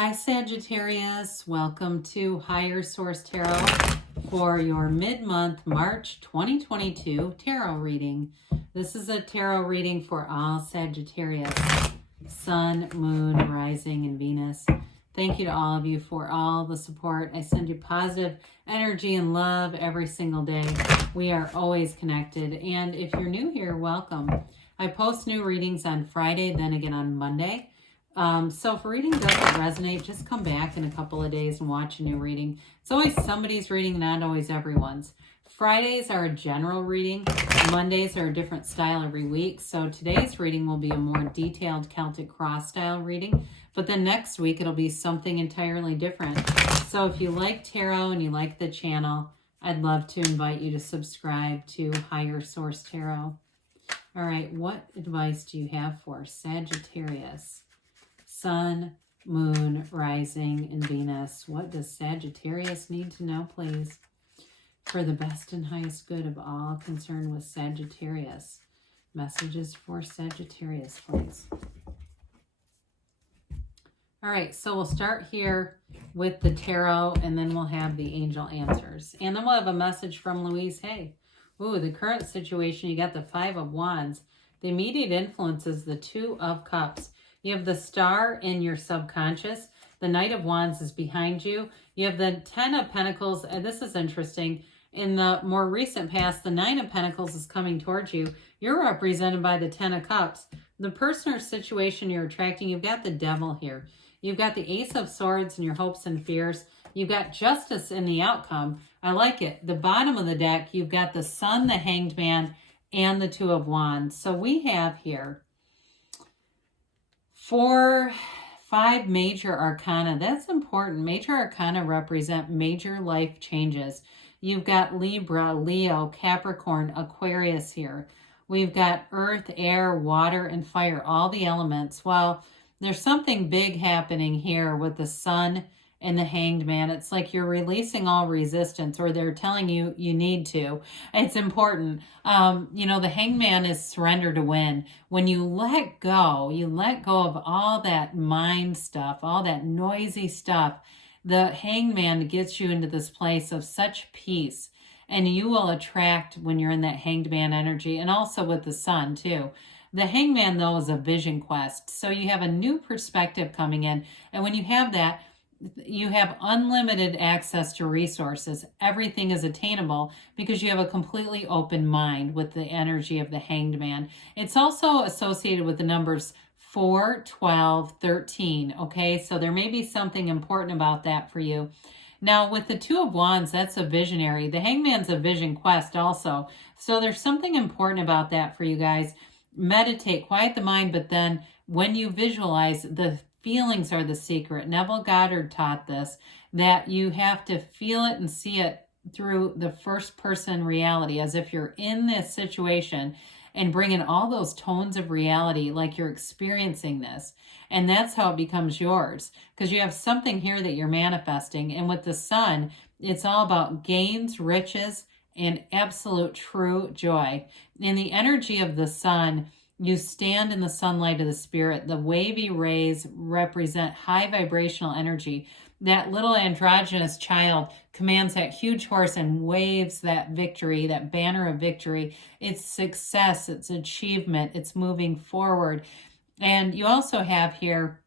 Hi Sagittarius, welcome to Higher Source Tarot for your mid-month March 2022 tarot reading. This is a tarot reading for all Sagittarius, Sun, Moon, Rising, and Venus. Thank you to all of you for all the support. I send you positive energy and love every single day. We are always connected. And if you're new here, welcome. I post new readings on Friday, then again on Monday. So if a reading doesn't resonate, just come back in a couple of days and watch a new reading. It's always somebody's reading, not always everyone's. Fridays are a general reading. Mondays are a different style every week. So today's reading will be a more detailed Celtic cross style reading. But then next week, it'll be something entirely different. So if you like tarot and you like the channel, I'd love to invite you to subscribe to Higher Source Tarot. All right, what advice do you have for Sagittarius? Sun, Moon, Rising, and Venus. What does Sagittarius need to know, please? For the best and highest good of all concerned with Sagittarius. Messages for Sagittarius, please. All right, so we'll start here with the tarot, and then we'll have the angel answers. And then we'll have a message from Louise Hay. Ooh, the current situation, you got the Five of Wands. The immediate influence is the Two of Cups. You have the Star in your subconscious. The Knight of Wands is behind you. You have the Ten of Pentacles. This is interesting. In the more recent past, the Nine of Pentacles is coming towards you. You're represented by the Ten of Cups. The person or situation you're attracting, you've got the Devil here. You've got the Ace of Swords in your hopes and fears. You've got Justice in the outcome. I like it. The bottom of the deck, you've got the Sun, the Hanged Man, and the Two of Wands. So we have here 5 major arcana. That's important. Major arcana represent major life changes. You've got Libra, Leo, Capricorn, Aquarius here. We've got earth, air, water, and fire, all the elements. Well, there's something big happening here with the Sun and the Hanged Man. It's like you're releasing all resistance, or they're telling you you need to. It's important. The Hanged Man is surrender to win. When you let go of all that mind stuff, all that noisy stuff. The Hanged Man gets you into this place of such peace, and you will attract when you're in that Hanged Man energy, and also with the Sun too. The Hanged Man, though, is a vision quest. So you have a new perspective coming in, and when you have that, you have unlimited access to resources. Everything is attainable because you have a completely open mind with the energy of the Hanged Man. It's also associated with the numbers 4, 12, 13. Okay, so there may be something important about that for you. Now, with the Two of Wands, that's a visionary. The Hanged Man's a vision quest also. So there's something important about that for you guys. Meditate, quiet the mind, but then when you visualize, the feelings are the secret. Neville Goddard taught this, that you have to feel it and see it through the first person reality, as if you're in this situation, and bring in all those tones of reality like you're experiencing this. And that's how it becomes yours, because you have something here that you're manifesting. And with the Sun, it's all about gains, riches, and absolute true joy. In the energy of the Sun, you stand in the sunlight of the spirit. The wavy rays represent high vibrational energy. That little androgynous child commands that huge horse and waves that victory, that banner of victory. It's success, it's achievement, it's moving forward. And you also have here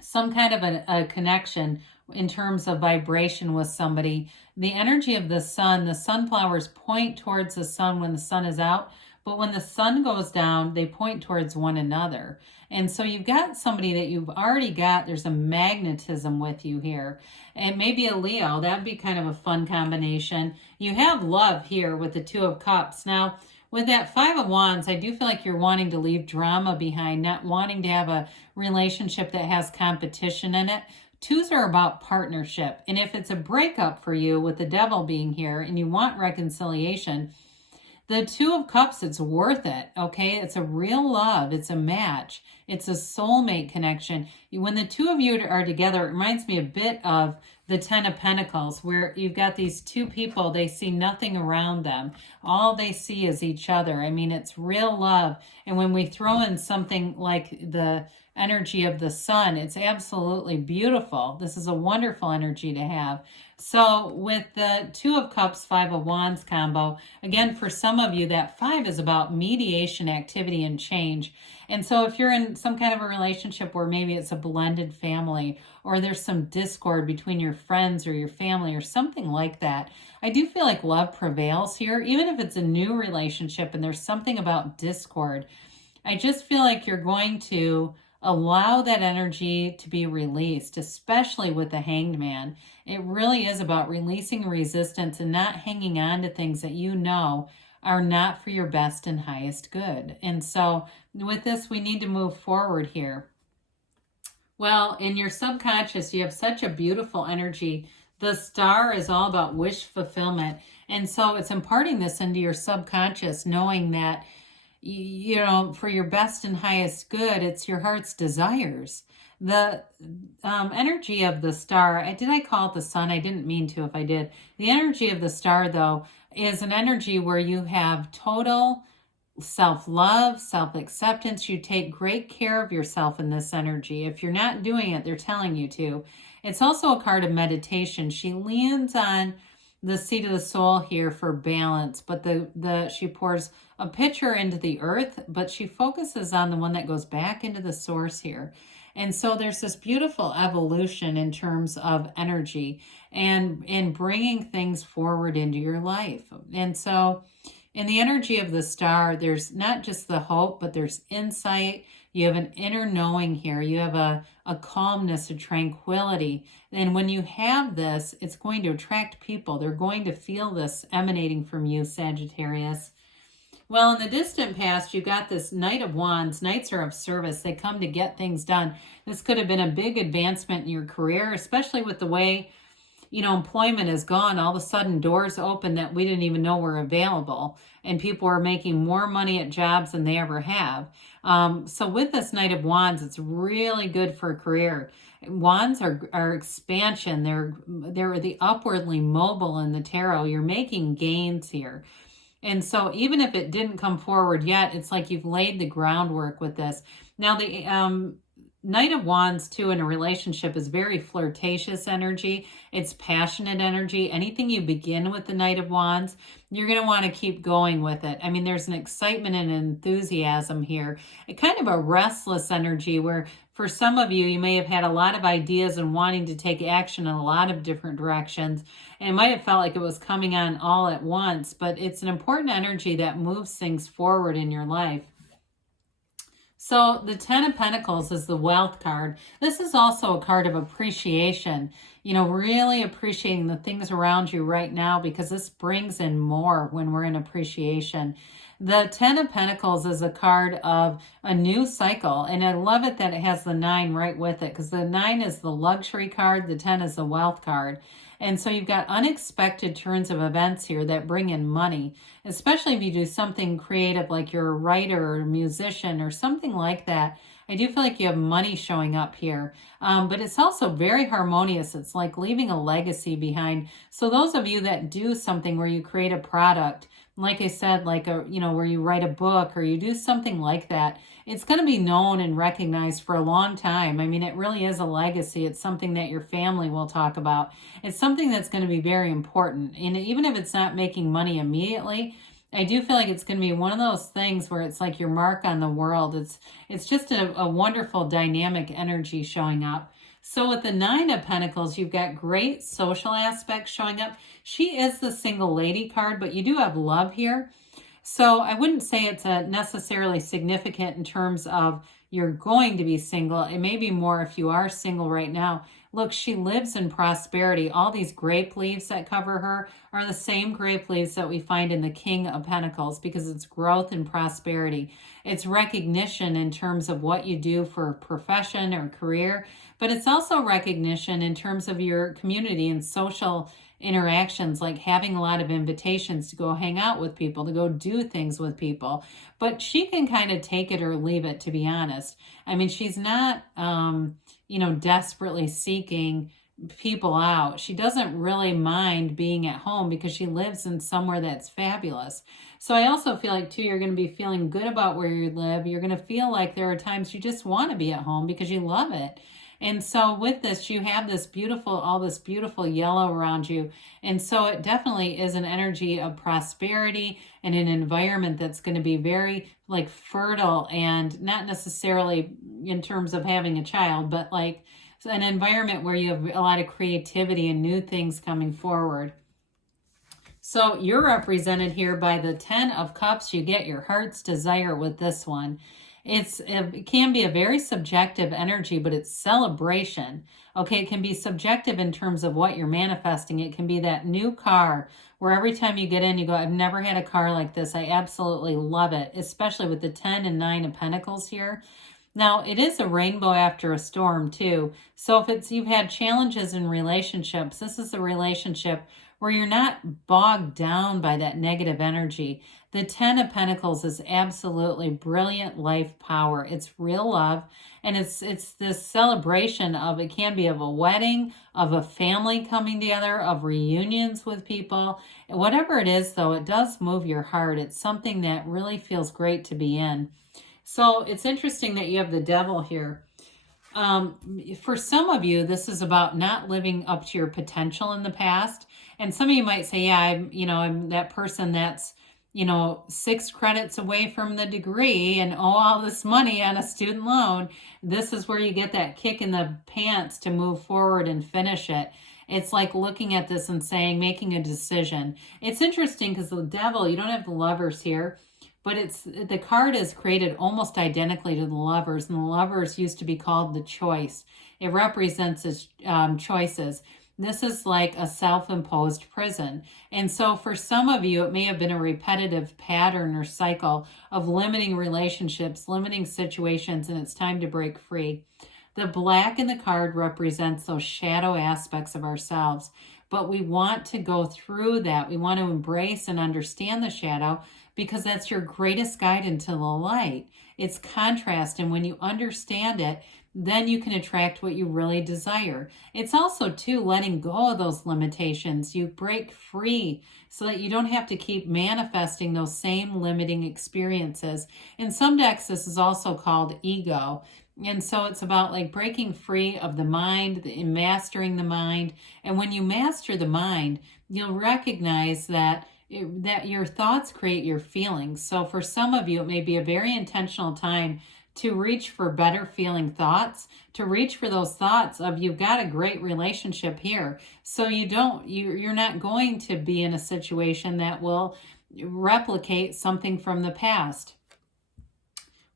some kind of a connection in terms of vibration with somebody. The energy of the Sun, the sunflowers point towards the sun when the sun is out. But when the sun goes down, they point towards one another. And so you've got somebody that you've already got. There's a magnetism with you here. And maybe a Leo. That would be kind of a fun combination. You have love here with the Two of Cups. Now, with that Five of Wands, I do feel like you're wanting to leave drama behind, not wanting to have a relationship that has competition in it. Twos are about partnership. And if it's a breakup for you with the Devil being here and you want reconciliation, the Two of Cups, it's worth it, okay? It's a real love. It's a match. It's a soulmate connection. When the two of you are together, it reminds me a bit of the Ten of Pentacles, where you've got these two people, they see nothing around them. All they see is each other. I mean, it's real love. And when we throw in something like the energy of the sun. It's absolutely beautiful. This is a wonderful energy to have. So with the Two of Cups, Five of Wands combo, again, for some of you, that 5 is about mediation, activity, and change. And so if you're in some kind of a relationship where maybe it's a blended family, or there's some discord between your friends or your family or something like that, I do feel like love prevails here. Even if it's a new relationship and there's something about discord, I just feel like you're going to allow that energy to be released, especially with the Hanged Man. It really is about releasing resistance and not hanging on to things that you know are not for your best and highest good. And so with this, we need to move forward here. Well, in your subconscious, you have such a beautiful energy. The Star is all about wish fulfillment. And so it's imparting this into your subconscious, knowing that, you know, for your best and highest good, it's your heart's desires. The energy of the Star, did I call it the sun? I didn't mean to if I did. The energy of the Star, though, is an energy where you have total self-love, self-acceptance. You take great care of yourself in this energy. If you're not doing it, they're telling you to. It's also a card of meditation. She leans on the seat of the soul here for balance, but she pours a pitcher into the earth, but she focuses on the one that goes back into the source here. And so there's this beautiful evolution in terms of energy and bringing things forward into your life. And so in the energy of the Star, there's not just the hope, but there's insight. You have an inner knowing here. You have a calmness, a tranquility. And when you have this, it's going to attract people. They're going to feel this emanating from you, Sagittarius. Well, in the distant past, you got this Knight of Wands. Knights are of service. They come to get things done. This could have been a big advancement in your career, especially with the way, you know, employment is gone. All of a sudden, doors open that we didn't even know were available, and people are making more money at jobs than they ever have. So with this Knight of Wands, it's really good for a career. Wands are expansion. They're the upwardly mobile in the tarot. You're making gains here. And so even if it didn't come forward yet, it's like you've laid the groundwork with this. Now, the Knight of Wands, too, in a relationship is very flirtatious energy. It's passionate energy. Anything you begin with the Knight of Wands, you're going to want to keep going with it. I mean, there's an excitement and enthusiasm here. A kind of a restless energy where for some of you, you may have had a lot of ideas and wanting to take action in a lot of different directions. And it might have felt like it was coming on all at once, but it's an important energy that moves things forward in your life. So the Ten of Pentacles is the wealth card. This is also a card of appreciation. You know, really appreciating the things around you right now, because this brings in more when we're in appreciation. The Ten of Pentacles is a card of a new cycle, and I love it that it has the 9 right with it, because the 9 is the luxury card, the 10 is the wealth card. And so you've got unexpected turns of events here that bring in money, especially if you do something creative like you're a writer or a musician or something like that. I do feel like you have money showing up here, but it's also very harmonious. It's like leaving a legacy behind. So those of you that do something where you create a product, like I said, like where you write a book or you do something like that, it's going to be known and recognized for a long time. I mean, it really is a legacy. It's something that your family will talk about. It's something that's going to be very important. And even if it's not making money immediately, I do feel like it's going to be one of those things where it's like your mark on the world. It's just a wonderful dynamic energy showing up. So with the 9 of Pentacles, you've got great social aspects showing up. She is the single lady card, but you do have love here. So I wouldn't say it's necessarily significant in terms of you're going to be single. It may be more if you are single right now. Look, she lives in prosperity. All these grape leaves that cover her are the same grape leaves that we find in the King of Pentacles, because it's growth and prosperity. It's recognition in terms of what you do for profession or career, but it's also recognition in terms of your community and social interactions, like having a lot of invitations to go hang out with people, to go do things with people. But she can kind of take it or leave it, to be honest. I mean, she's not, desperately seeking people out. She doesn't really mind being at home because she lives in somewhere that's fabulous. So I also feel like too, you're going to be feeling good about where you live. You're going to feel like there are times you just want to be at home because you love it. And so with this, you have this beautiful, all this beautiful yellow around you. And so it definitely is an energy of prosperity and an environment that's going to be very like fertile, and not necessarily in terms of having a child, but like an environment where you have a lot of creativity and new things coming forward. So you're represented here by the 10 of Cups. You get your heart's desire with this one. It can be a very subjective energy, but it's celebration. Okay, it can be subjective in terms of what you're manifesting. It can be that new car where every time you get in, you go, I've never had a car like this. I absolutely love it, especially with the 10 and 9 of Pentacles here. Now, it is a rainbow after a storm too. So if you've had challenges in relationships, this is a relationship where you're not bogged down by that negative energy. The 10 of Pentacles is absolutely brilliant life power. It's real love, and it's this celebration of, it can be of a wedding, of a family coming together, of reunions with people. Whatever it is, though, it does move your heart. It's something that really feels great to be in. So it's interesting that you have the Devil here. For some of you, this is about not living up to your potential in the past. And some of you might say, yeah, I'm that person that's, 6 credits away from the degree and owe all this money on a student loan. This is where you get that kick in the pants to move forward and finish it. It's like looking at this and saying, making a decision. It's interesting because the Devil, you don't have the Lovers here, but the card is created almost identically to the Lovers, and the Lovers used to be called the Choice. It represents its choices. This is like a self-imposed prison. And so for some of you, it may have been a repetitive pattern or cycle of limiting relationships, limiting situations, and it's time to break free. The black in the card represents those shadow aspects of ourselves, but we want to go through that. We want to embrace and understand the shadow, because that's your greatest guide into the light. It's contrast, and when you understand it, then you can attract what you really desire. It's also, too, letting go of those limitations. You break free so that you don't have to keep manifesting those same limiting experiences. In some decks, this is also called ego. And so it's about like breaking free of the mind, mastering the mind. And when you master the mind, you'll recognize that your thoughts create your feelings. So for some of you, it may be a very intentional time to reach for better feeling thoughts, to reach for those thoughts of, you've got a great relationship here. So you're not going to be in a situation that will replicate something from the past.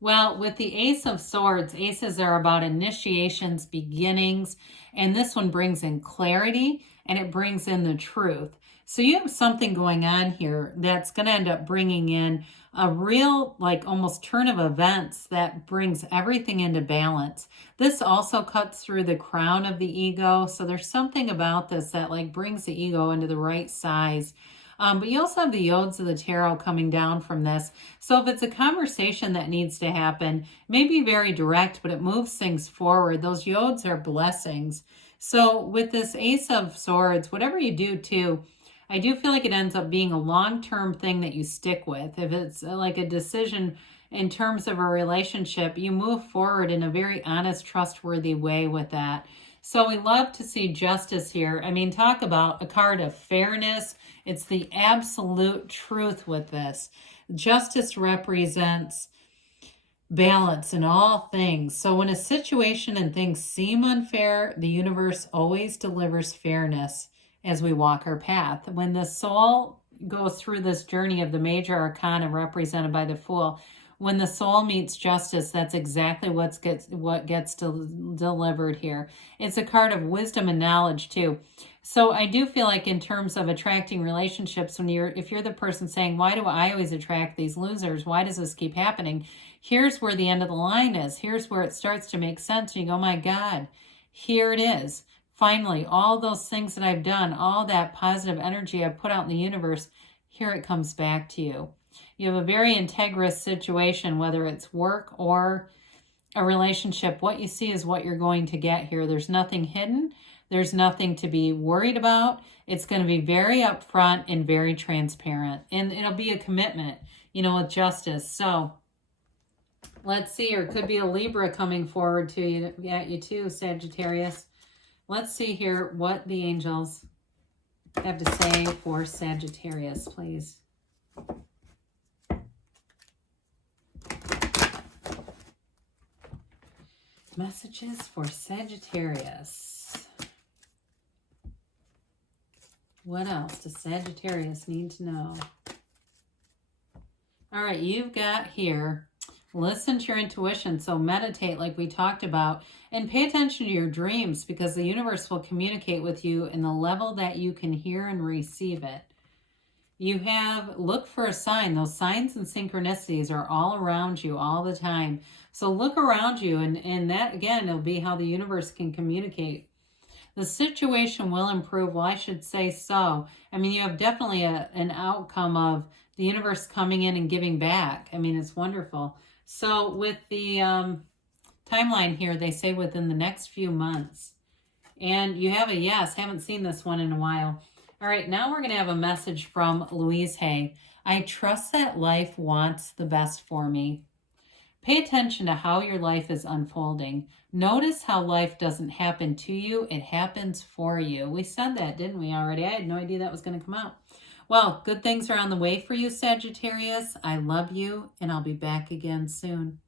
Well, with the Ace of Swords, aces are about initiations, beginnings, and this one brings in clarity, and it brings in the truth. So you have something going on here that's going to end up bringing in a real, like almost turn of events that brings everything into balance. This also cuts through the crown of the ego. So there's something about this that like brings the ego into the right size. But you also have the Yods of the Tarot coming down from this. So if it's a conversation that needs to happen, maybe very direct, but it moves things forward. Those Yods are blessings. So with this Ace of Swords, whatever you do too, I do feel like it ends up being a long-term thing that you stick with. If it's like a decision in terms of a relationship, you move forward in a very honest, trustworthy way with that. So we love to see justice here. I mean, talk about a card of fairness. It's the absolute truth with this. Justice represents balance in all things. So when a situation and things seem unfair, the universe always delivers fairness as we walk our path. When the soul goes through this journey of the major arcana represented by the Fool, when the soul meets justice, that's exactly what gets delivered here. It's a card of wisdom and knowledge too. So I do feel like in terms of attracting relationships, if you're the person saying, why do I always attract these losers? Why does this keep happening? Here's where the end of the line is. Here's where it starts to make sense. And you go, oh my God, here it is. Finally, all those things that I've done, all that positive energy I've put out in the universe, here it comes back to you. You have a very integrous situation, whether it's work or a relationship. What you see is what you're going to get here. There's nothing hidden. There's nothing to be worried about. It's going to be very upfront and very transparent. And it'll be a commitment, you know, with justice. So let's see, or it could be a Libra coming forward to you, at you too, Sagittarius. Let's see here what the angels have to say for Sagittarius, please. Messages for Sagittarius. What else does Sagittarius need to know? All right, you've got here, listen to your intuition. So meditate like we talked about, and pay attention to your dreams, because the universe will communicate with you in the level that you can hear and receive it. You have, look for a sign. Those signs and synchronicities are all around you all the time. So look around you, and that, again, it'll be how the universe can communicate. The situation will improve. Well, I should say so. I mean, you have definitely an outcome of the universe coming in and giving back. I mean, it's wonderful. So with the timeline here, they say within the next few months. And you have a yes. Haven't seen this one in a while. All right, now we're going to have a message from Louise Hay. I trust that life wants the best for me. Pay attention to how your life is unfolding. Notice how life doesn't happen to you, it happens for you. We said that, didn't we already? I had no idea that was going to come out. Well, good things are on the way for you, Sagittarius. I love you, and I'll be back again soon.